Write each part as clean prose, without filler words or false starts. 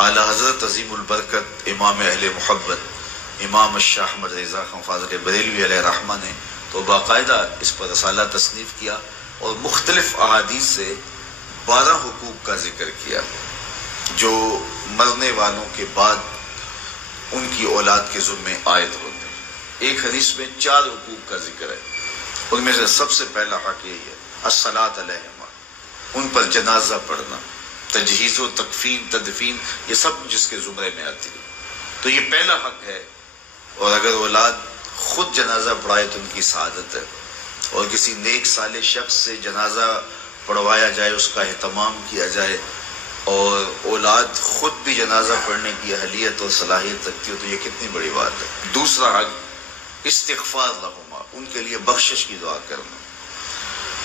اعلی حضرت عظیم البرکت امام اہل محبت امام شاہ احمد رضا خان فاضل بریلوی علیہ رحمہ نے تو باقاعدہ اس پر رسالہ تصنیف کیا اور مختلف احادیث سے 12 حقوق کا ذکر کیا جو مرنے والوں کے بعد ان کی اولاد کے ذمے عائد ہوتے ہیں۔ ایک حدیث میں 4 حقوق کا ذکر ہے، ان میں سے سب سے پہلا حق یہی ہے الصلاۃ علیہما، ان پر جنازہ پڑھنا، تجہیز و تکفین تدفین یہ سب جس کے زمرے میں آتی ہے، تو یہ پہلا حق ہے۔ اور اگر اولاد خود جنازہ پڑھائے تو ان کی سعادت ہے، اور کسی نیک صالح شخص سے جنازہ پڑھوایا جائے، اس کا اہتمام کیا جائے، اور اولاد خود بھی جنازہ پڑھنے کی اہلیت اور صلاحیت رکھتی ہو تو یہ کتنی بڑی بات ہے۔ دوسرا حق استغفار لہما، ان کے لیے بخشش کی دعا کرنا۔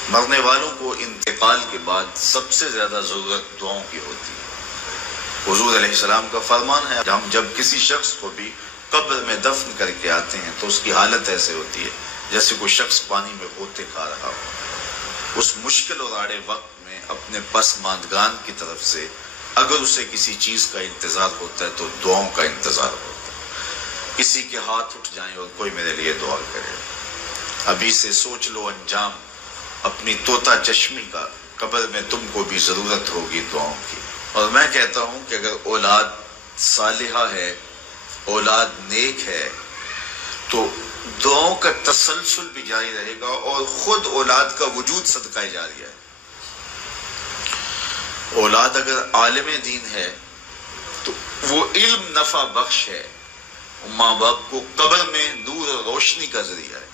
مرنے والوں کو انتقال کے بعد سب سے زیادہ ضرورت دعاؤں کی ہوتی ہے۔ حضور علیہ السلام کا فرمان ہے ہم جب کسی شخص کو بھی قبر میں دفن کر کے آتے ہیں تو اس کی حالت ایسے ہوتی ہے جیسے کوئی شخص پانی میں غوطے کھا رہا ہو۔ اس مشکل اور آڑے وقت میں اپنے پسماندگان کی طرف سے اگر اسے کسی چیز کا انتظار ہوتا ہے تو دعاؤں کا انتظار ہوتا ہے۔ کسی کے ہاتھ اٹھ جائیں اور کوئی میرے لیے دعا کرے، ابھی سے سوچ لو انجام اپنی طوطا چشمی کا، قبر میں تم کو بھی ضرورت ہوگی دعاؤں کی۔ اور میں کہتا ہوں کہ اگر اولاد صالحہ ہے، اولاد نیک ہے، تو دعاؤں کا تسلسل بھی جاری رہے گا، اور خود اولاد کا وجود صدقہ جاریہ ہے۔ اولاد اگر عالم دین ہے تو وہ علم نفع بخش ہے، ماں باپ کو قبر میں نور اور روشنی کا ذریعہ ہے۔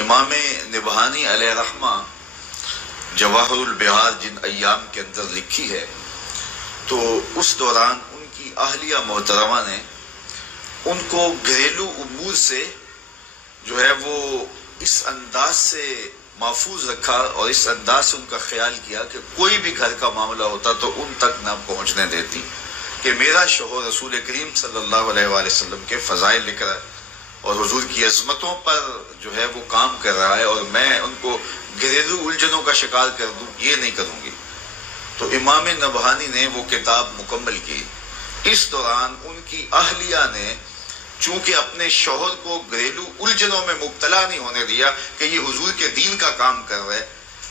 امام نبہانی علیہ رحمہ جواہر البحار جن ایام کے اندر لکھی ہے، تو اس دوران ان کی اہلیہ محترمہ نے ان کو گھریلو امور سے جو ہے وہ اس انداز سے محفوظ رکھا اور اس انداز سے ان کا خیال کیا کہ کوئی بھی گھر کا معاملہ ہوتا تو ان تک نہ پہنچنے دیتی کہ میرا شوہر رسول کریم صلی اللہ علیہ وآلہ وسلم کے فضائل لکھ رہا ہے اور حضور کی عظمتوں پر جو ہے وہ کام کر رہا ہے، اور میں ان کو گھریلو الجھنوں کا شکار کر دوں، یہ نہیں کروں گی۔ تو امام نبہانی نے وہ کتاب مکمل کی۔ اس دوران ان کی اہلیہ نے چونکہ اپنے شوہر کو گھریلو الجھنوں میں مبتلا نہیں ہونے دیا کہ یہ حضور کے دین کا کام کر رہے،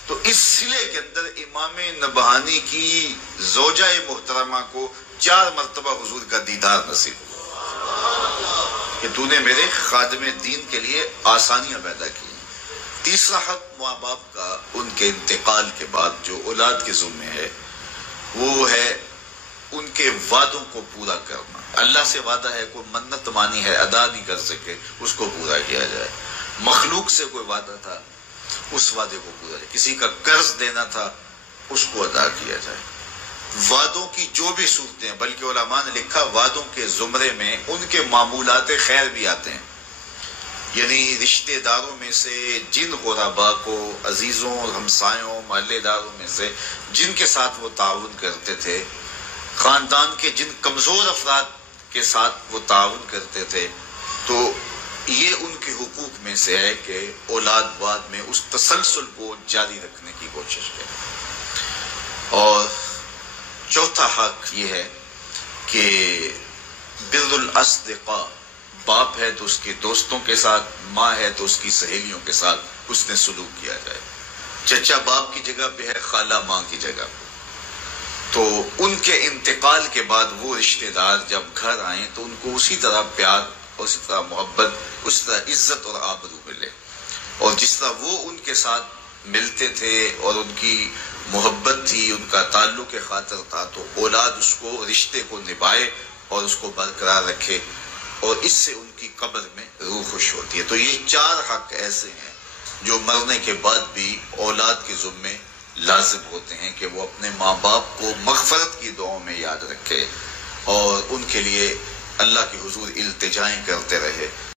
تو اس سلے کے اندر امام نبہانی کی زوجہ محترمہ کو 4 مرتبہ حضور کا دیدار نصیب ہوا کہ تو نے میرے خادم دین کے لیے آسانیاں پیدا کی۔ تیسرا حق ماں باپ کا ان کے انتقال کے بعد جو اولاد کے ذمہ ہے وہ ہے ان کے وعدوں کو پورا کرنا۔ اللہ سے وعدہ ہے، کوئی منت مانی ہے ادا نہیں کر سکے، اس کو پورا کیا جائے۔ مخلوق سے کوئی وعدہ تھا، اس وعدے کو پورا جائے۔ کسی کا قرض دینا تھا، اس کو ادا کیا جائے۔ وعدوں کی جو بھی صورتیں ہیں، بلکہ علماء نے لکھا وعدوں کے زمرے میں ان کے معمولات خیر بھی آتے ہیں، یعنی رشتہ داروں میں سے جن غربا کو، عزیزوں ہمسایوں محلے داروں میں سے جن کے ساتھ وہ تعاون کرتے تھے، خاندان کے جن کمزور افراد کے ساتھ وہ تعاون کرتے تھے، تو یہ ان کے حقوق میں سے ہے کہ اولاد بعد میں اس تسلسل کو جاری رکھنے کی کوشش کرے۔ اور چوتھا حق یہ ہے کہ بر الاصدقاء، باپ ہے تو اس کے دوستوں کے ساتھ، ماں ہے تو اس کی سہیلیوں کے ساتھ حسن سلوک کیا جائے۔ چچا باپ کی جگہ پہ ہے، خالہ ماں کی جگہ پہ، تو ان کے انتقال کے بعد وہ رشتہ دار جب گھر آئیں تو ان کو اسی طرح پیار، اسی طرح محبت، اسی طرح عزت اور آبرو ملے، اور جس طرح وہ ان کے ساتھ ملتے تھے اور ان کی محبت تھی، ان کا تعلق خاطر تھا، تو اولاد اس کو رشتے کو نبھائے اور اس کو برقرار رکھے، اور اس سے ان کی قبر میں روح خوش ہوتی ہے۔ تو یہ 4 حق ایسے ہیں جو مرنے کے بعد بھی اولاد کے ذمے لازم ہوتے ہیں کہ وہ اپنے ماں باپ کو مغفرت کی دعاؤں میں یاد رکھے اور ان کے لیے اللہ کے حضور التجائیں کرتے رہے۔